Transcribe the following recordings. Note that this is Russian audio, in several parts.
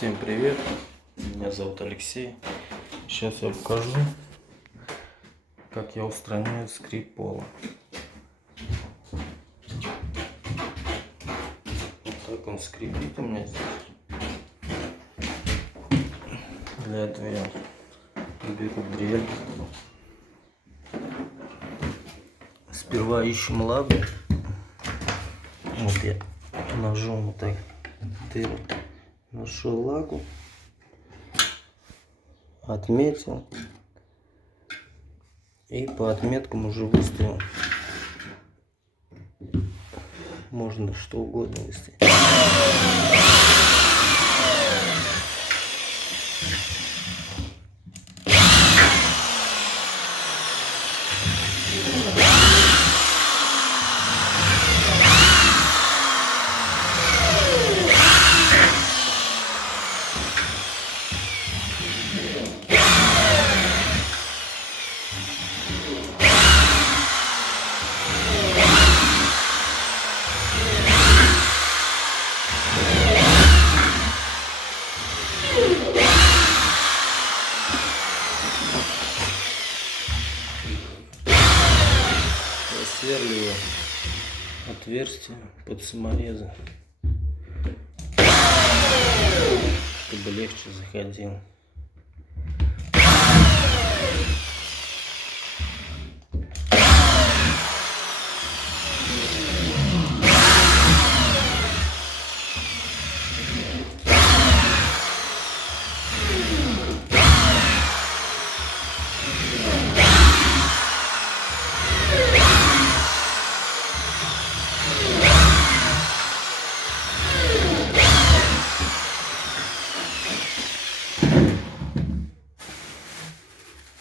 Всем привет, меня зовут Алексей. Сейчас я покажу, как я устраняю скрип пола. Вот так он скрипит у меня здесь. Для этого я беру дрель. Сперва ищем лагу. Вот я ножом вот так нашел лагу, отметил и по отметкам уже выставил. Можно что угодно выставить. Просверливаю отверстие под саморезы, чтобы легче заходил.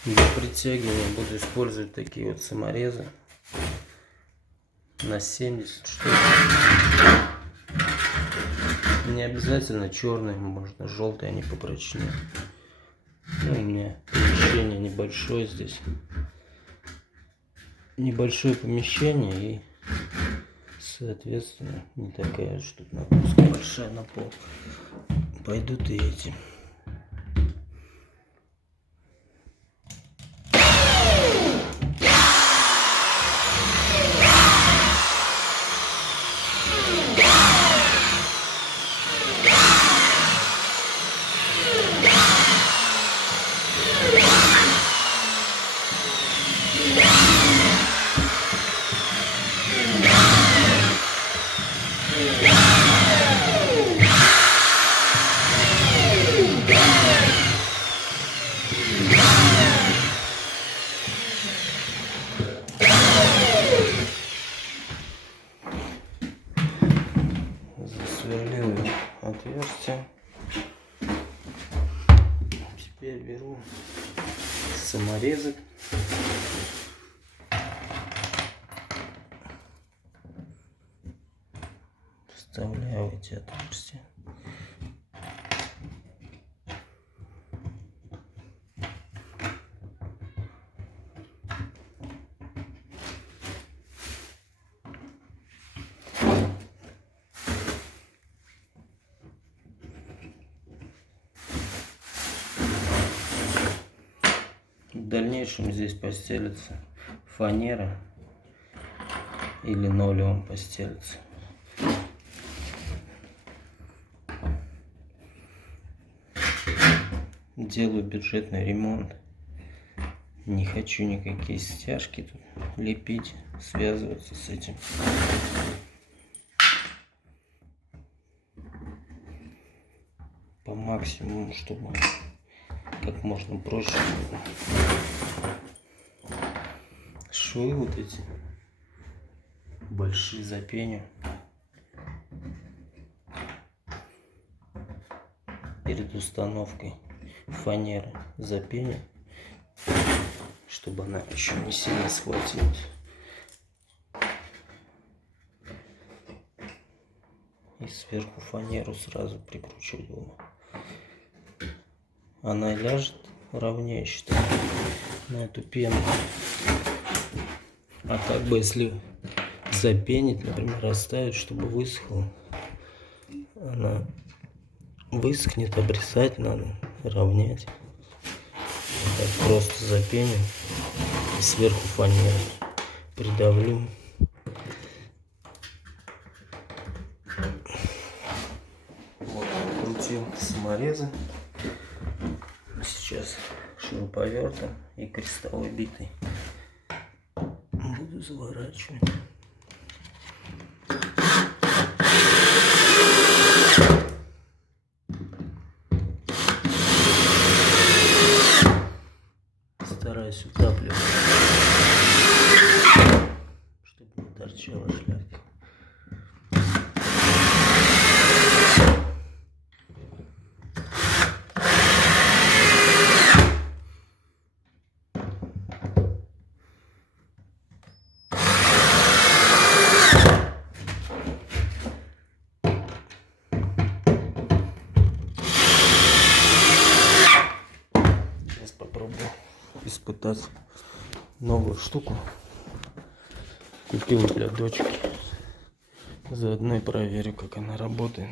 Для притягивания буду использовать такие вот саморезы на 70 штук. Не обязательно черные, можно желтые, они попрочнее. Ну, у меня помещение небольшое здесь. Небольшое помещение и, соответственно, не такая уж тут нагрузка большая на пол. Пойдут и эти. Засверлил отверстие. Теперь беру саморезик. Вставляю эти отверстия. В дальнейшем здесь постелится фанера и линолеум постелится. Делаю бюджетный ремонт. Не хочу никакие стяжки тут лепить, связываться с этим. По максимуму, чтобы как можно проще было. Швы вот эти большие запеню перед установкой фанеры, запеню, чтобы она еще не сильно схватилась. И сверху фанеру сразу прикручивать буду. Она ляжет ровнее, считаю, на эту пену. А так бы, если запенить, например, оставить, чтобы высохло, она высохнет, обрезать надо, равнять. Так просто запеним и сверху фанеру придавлю. Вот, крутил саморезы. Сейчас шуруповертом и крестовой битой буду заворачивать. Стараюсь утапливать, чтобы не торчала шляпка. Сейчас попробую испытать новую штуку. Купил для дочки. Заодно и проверю, как она работает.